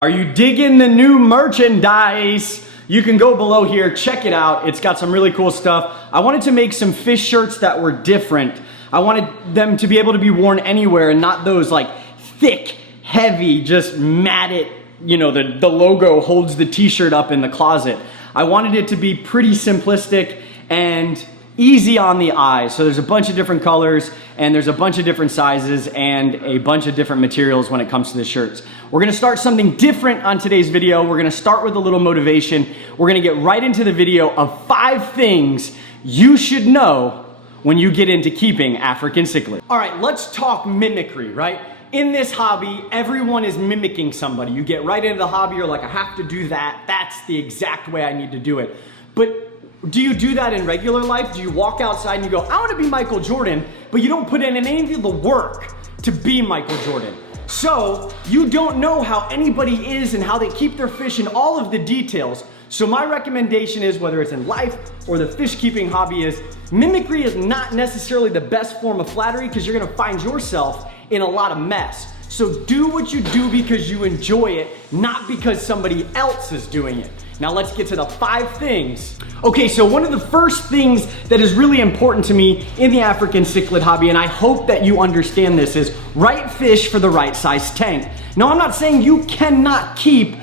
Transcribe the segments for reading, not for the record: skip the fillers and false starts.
Are you digging the new merchandise? You can go below here, check it out. It's got some really cool stuff. I wanted to make some fish shirts that were different. I wanted them to be able to be worn anywhere and not those like thick, heavy, just matted, you know, the logo holds the t-shirt up in the closet. I wanted it to be pretty simplistic and easy on the eye. So there's a bunch of different colors and there's a bunch of different sizes and a bunch of different materials when it comes to the shirts. We're gonna start something different on today's video. We're gonna start with a little motivation. We're gonna get right into the video of 5 things you should know when you get into keeping African cichlids. All right, let's talk mimicry, right? In this hobby, everyone is mimicking somebody. You get right into the hobby, you're like, I have to do that. That's the exact way I need to do it. But do you do that in regular life? Do you walk outside and you go, I want to be Michael Jordan, but you don't put in any of the work to be Michael Jordan? So you don't know how anybody is and how they keep their fish and all of the details. So my recommendation is, whether it's in life or the fish keeping hobby, is mimicry is not necessarily the best form of flattery, because you're gonna find yourself in a lot of mess. So do what you do because you enjoy it, not because somebody else is doing it. Now let's get to the 5 things. Okay, so one of the first things that is really important to me in the African cichlid hobby, and I hope that you understand this, is right fish for the right size tank. Now I'm not saying you cannot keep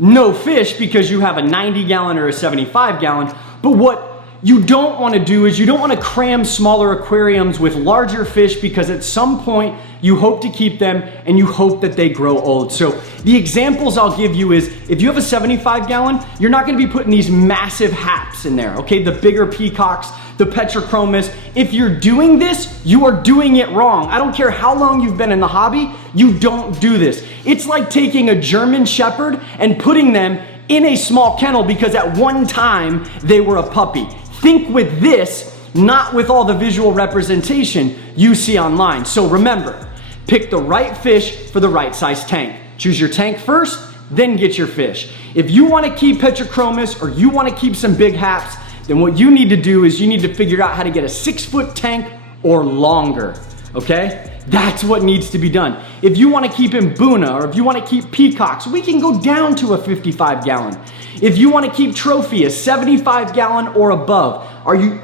no fish because you have a 90 gallon or a 75 gallon, but what you don't want to do is you don't want to cram smaller aquariums with larger fish, because at some point you hope to keep them and you hope that they grow old. So the examples I'll give you is, if you have a 75 gallon, you're not going to be putting these massive haps in there, okay? The bigger peacocks, the petrochromis. If you're doing this, you are doing it wrong. I don't care how long you've been in the hobby, you don't do this. It's like taking a German Shepherd and putting them in a small kennel because at one time they were a puppy. Think with this, not with all the visual representation you see online. So remember, pick the right fish for the right size tank. Choose your tank first, then get your fish. If you want to keep petrochromis or you want to keep some big haps, then what you need to do is you need to figure out how to get a 6-foot tank or longer, okay? That's what needs to be done. If you want to keep Mbuna, or if you want to keep peacocks, we can go down to a 55 gallon. If you want to keep trophy, a 75 gallon or above. Are you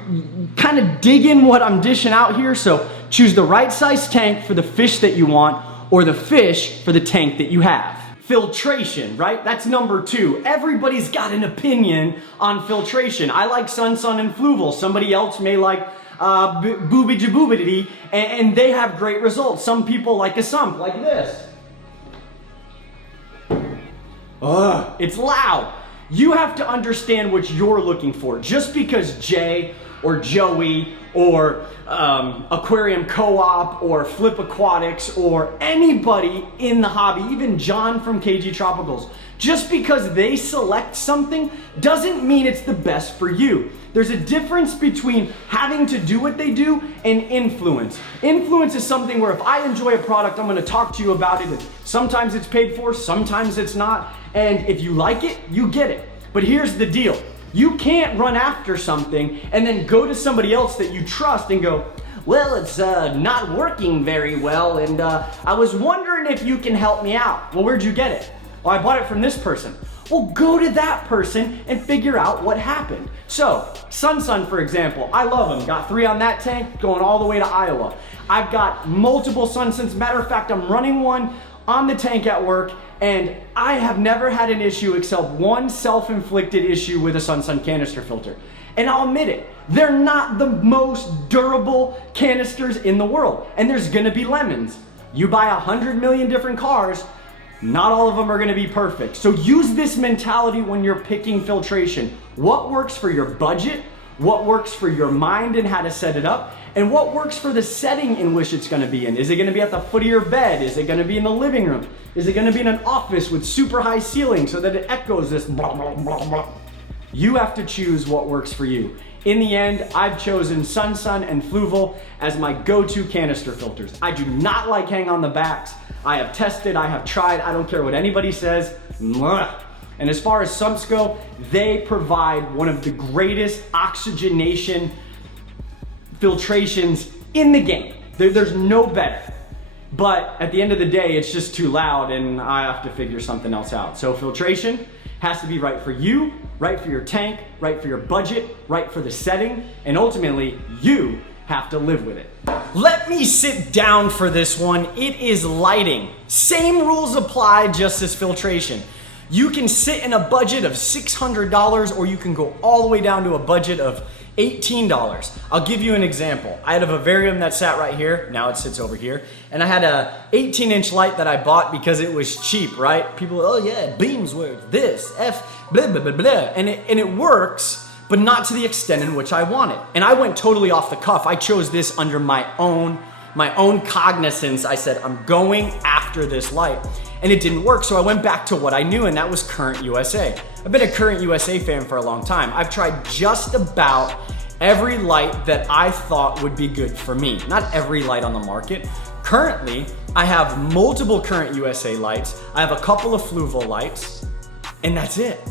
kind of digging what I'm dishing out here? So choose the right size tank for the fish that you want, or the fish for the tank that you have. Filtration, right? That's number 2. Everybody's got an opinion on filtration. I like sun and fluval. Somebody else may like boobity, and they have great results. Some people like a sump like this. It's loud. You have to understand what you're looking for. Just because Jay or Joey or Aquarium Co-op or Flip Aquatics or anybody in the hobby, even John from KG Tropicals, just because they select something doesn't mean it's the best for you. There's a difference between having to do what they do and influence. Influence is something where if I enjoy a product, I'm gonna talk to you about it. Sometimes it's paid for, sometimes it's not. And if you like it, you get it. But here's the deal. You can't run after something and then go to somebody else that you trust and go, well, it's not working very well, and I was wondering if you can help me out. Well, where'd you get it? Well, I bought it from this person. Well, go to that person and figure out what happened. So, Sun, for example, I love him. Got 3 on that tank, going all the way to Iowa. I've got multiple Suns. Matter of fact, I'm running one on the tank at work, and I have never had an issue except one self-inflicted issue with a Sun canister filter. And I'll admit it, they're not the most durable canisters in the world. And there's gonna be lemons. You buy 100 million different cars, not all of them are gonna be perfect. So use this mentality when you're picking filtration. What works for your budget? What works for your mind and how to set it up? And what works for the setting in which it's gonna be in? Is it gonna be at the foot of your bed? Is it gonna be in the living room? Is it gonna be in an office with super high ceiling so that it echoes this blah, blah, blah, blah? You have to choose what works for you. In the end, I've chosen Sun and Fluval as my go-to canister filters. I do not like hang on the backs. I have tested, I have tried, I don't care what anybody says. And as far as sumps go, they provide one of the greatest oxygenation filtrations in the game. There's no better. but at the end of the day, it's just too loud and I have to figure something else out. So filtration has to be right for you, right for your tank, right for your budget, right for the setting, and ultimately you have to live with it. Let me sit down for this one. It is lighting. Same rules apply just as filtration. You can sit in a budget of $600 or you can go all the way down to a budget of $18. I'll give you an example. I had a vivarium that sat right here. Now it sits over here. And I had a 18-inch light that I bought because it was cheap, right? People, oh yeah, beams work, this, F, blah, blah, blah, blah. And it works, but not to the extent in which I want it. And I went totally off the cuff. I chose this under my own cognizance. I said, I'm going after this light. And it didn't work, so I went back to what I knew, and that was Current USA. I've been a Current USA fan for a long time. I've tried just about every light that I thought would be good for me. Not every light on the market. Currently, I have multiple Current USA lights. I have a couple of Fluval lights, and that's it.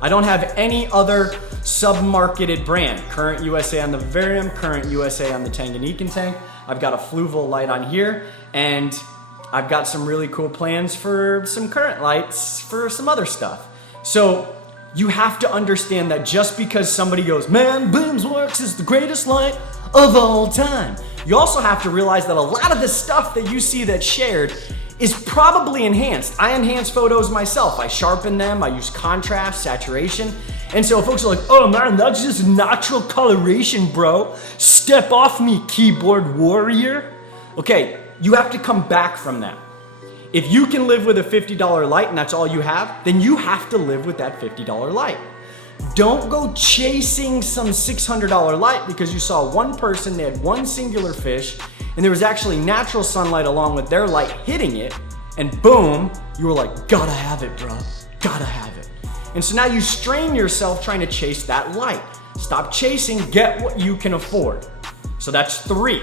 I don't have any other sub-marketed brand. Current USA on the vivarium, Current USA on the Tanganyikan tank. I've got a Fluval light on here, and I've got some really cool plans for some Current lights for some other stuff. So you have to understand that just because somebody goes, man, Beamsworks is the greatest light of all time. You also have to realize that a lot of the stuff that you see that's shared is probably enhanced. I enhance photos myself. I sharpen them, I use contrast, saturation. And so folks are like, oh man, that's just natural coloration, bro. Step off me, keyboard warrior. Okay, you have to come back from that. If you can live with a $50 light and that's all you have, then you have to live with that $50 light. Don't go chasing some $600 light because you saw one person, they had one singular fish, and there was actually natural sunlight along with their light hitting it, and boom, you were like, gotta have it, bro, gotta have it. And so now you strain yourself trying to chase that light. Stop chasing, get what you can afford. So that's 3.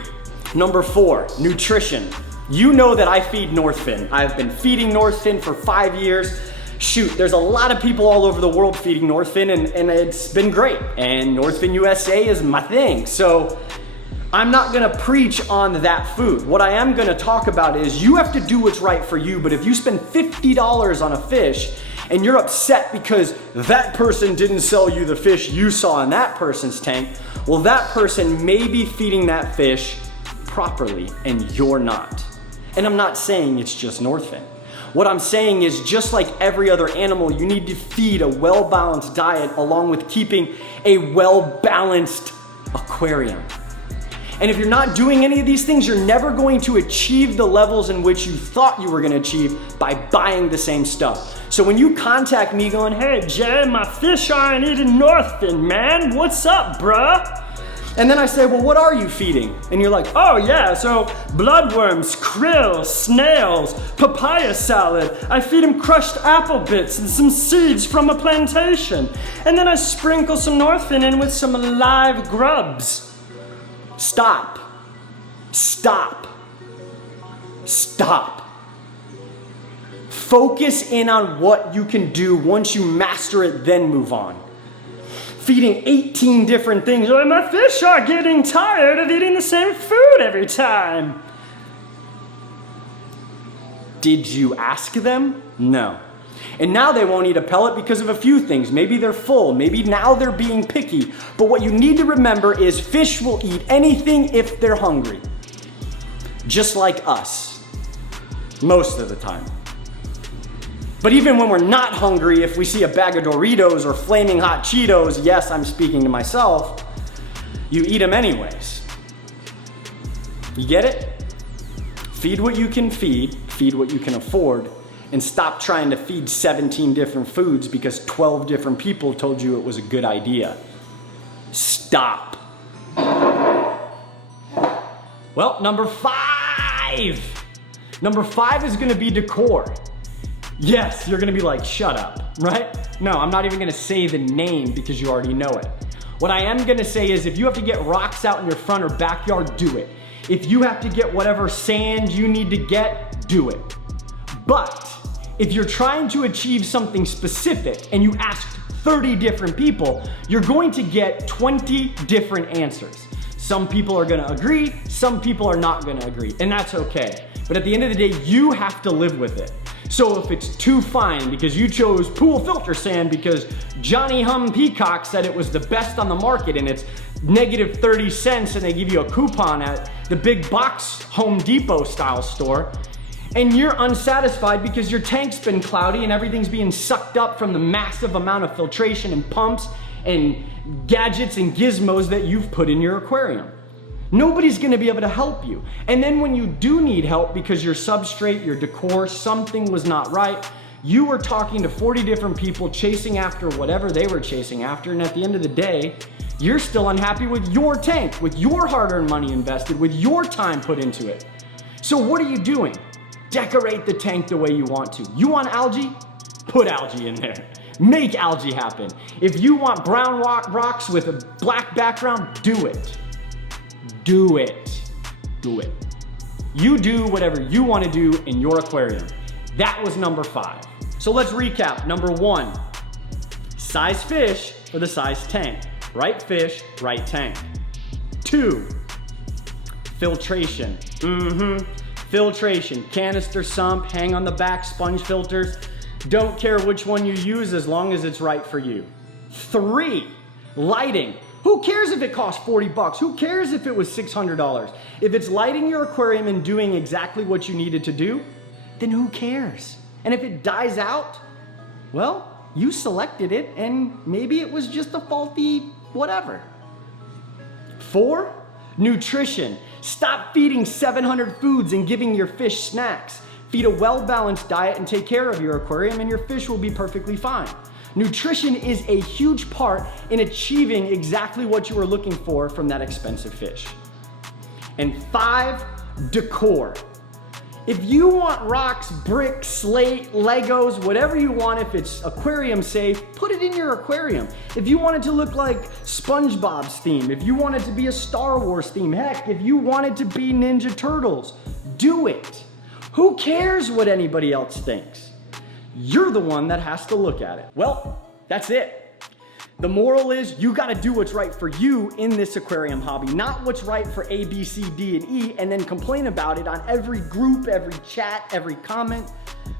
Number 4, nutrition. You know that I feed Northfin. I've been feeding Northfin for 5 years. Shoot, there's a lot of people all over the world feeding Northfin and it's been great. And Northfin USA is my thing. So I'm not gonna preach on that food. What I am gonna talk about is you have to do what's right for you, but if you spend $50 on a fish and you're upset because that person didn't sell you the fish you saw in that person's tank, well, that person may be feeding that fish properly and you're not. And I'm not saying it's just Northfin. What I'm saying is just like every other animal, you need to feed a well-balanced diet along with keeping a well-balanced aquarium. And if you're not doing any of these things, you're never going to achieve the levels in which you thought you were gonna achieve by buying the same stuff. So when you contact me going, hey Jay, my fish aren't eating Northfin, man. What's up, bruh? And then I say, well, what are you feeding? And you're like, oh yeah, so bloodworms, krill, snails, papaya salad. I feed them crushed apple bits and some seeds from a plantation. And then I sprinkle some Northfin in with some live grubs. Stop. Stop. Stop. Focus in on what you can do. Once you master it, then move on. Feeding 18 different things. Oh, my fish are getting tired of eating the same food every time. Did you ask them? No. And now they won't eat a pellet because of a few things. Maybe they're full, maybe now they're being picky. But what you need to remember is fish will eat anything if they're hungry. Just like us, most of the time. But even when we're not hungry, if we see a bag of Doritos or flaming hot Cheetos, yes, I'm speaking to myself, you eat them anyways. You get it? Feed what you can feed what you can afford, and stop trying to feed 17 different foods because 12 different people told you it was a good idea. Stop. Well, number 5. Number 5 is gonna be decor. Yes, you're gonna be like, shut up, right? No, I'm not even gonna say the name because you already know it. What I am gonna say is if you have to get rocks out in your front or backyard, do it. If you have to get whatever sand you need to get, do it. But if you're trying to achieve something specific and you asked 30 different people, you're going to get 20 different answers. Some people are gonna agree, some people are not gonna agree, and that's okay. But at the end of the day, you have to live with it. So if it's too fine because you chose pool filter sand because Johnny Hum Peacock said it was the best on the market and it's negative 30 cents and they give you a coupon at the big box Home Depot style store, and you're unsatisfied because your tank's been cloudy and everything's being sucked up from the massive amount of filtration and pumps and gadgets and gizmos that you've put in your aquarium. Nobody's gonna be able to help you. And then when you do need help because your substrate, your decor, something was not right, you were talking to 40 different people chasing after whatever they were chasing after, and at the end of the day, you're still unhappy with your tank, with your hard-earned money invested, with your time put into it. So what are you doing? Decorate the tank the way you want to. You want algae? Put algae in there. Make algae happen. If you want brown rocks with a black background, do it. Do it. Do it. You do whatever you want to do in your aquarium. That was number 5. So let's recap. Number 1, size fish for the size tank. Right fish, right tank. 2, filtration. Filtration, canister, sump, hang on the back, sponge filters. Don't care which one you use as long as it's right for you. 3, lighting. Who cares if it costs 40 bucks? Who cares if it was $600? If it's lighting your aquarium and doing exactly what you needed to do, then who cares? And if it dies out, well, you selected it and maybe it was just a faulty whatever. 4, nutrition. Stop feeding 700 foods and giving your fish snacks. Feed a well-balanced diet and take care of your aquarium and your fish will be perfectly fine. Nutrition is a huge part in achieving exactly what you were looking for from that expensive fish. And 5, decor. If you want rocks, bricks, slate, Legos, whatever you want, if it's aquarium safe, put it in your aquarium. If you want it to look like SpongeBob's theme, if you want it to be a Star Wars theme, heck, if you want it to be Ninja Turtles, do it. Who cares what anybody else thinks? You're the one that has to look at it. Well, that's it. The moral is you gotta do what's right for you in this aquarium hobby, not what's right for A, B, C, D, and E, and then complain about it on every group, every chat, every comment,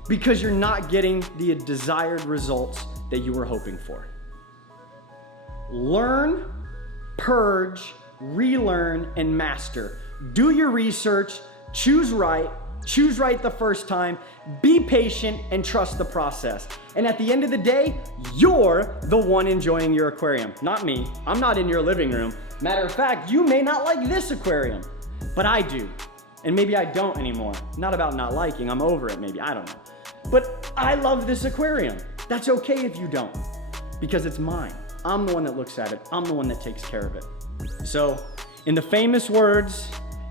because you're not getting the desired results that you were hoping for. Learn, purge, relearn, and master. Do your research, choose right the first time, be patient, and trust the process. And at the end of the day, you're the one enjoying your aquarium, not me. I'm not in your living room. Matter of fact, you may not like this aquarium, but I do. And maybe I don't anymore. Not about not liking, I'm over it maybe, I don't know. But I love this aquarium. That's okay if you don't, because it's mine. I'm the one that looks at it. I'm the one that takes care of it. So, in the famous words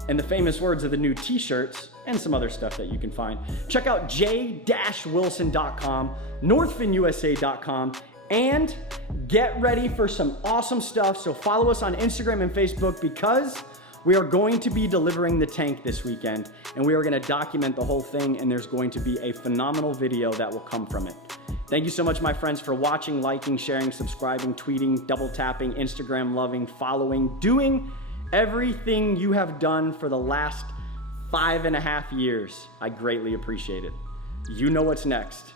of the new t-shirts, and some other stuff that you can find, check out j-wilson.com, northfinusa.com, and get ready for some awesome stuff. So follow us on Instagram and Facebook because we are going to be delivering the tank this weekend and we are gonna document the whole thing, and there's going to be a phenomenal video that will come from it. Thank you so much, my friends, for watching, liking, sharing, subscribing, tweeting, double tapping, Instagram loving, following, doing everything you have done for the last 5.5 years. I greatly appreciate it. You know what's next.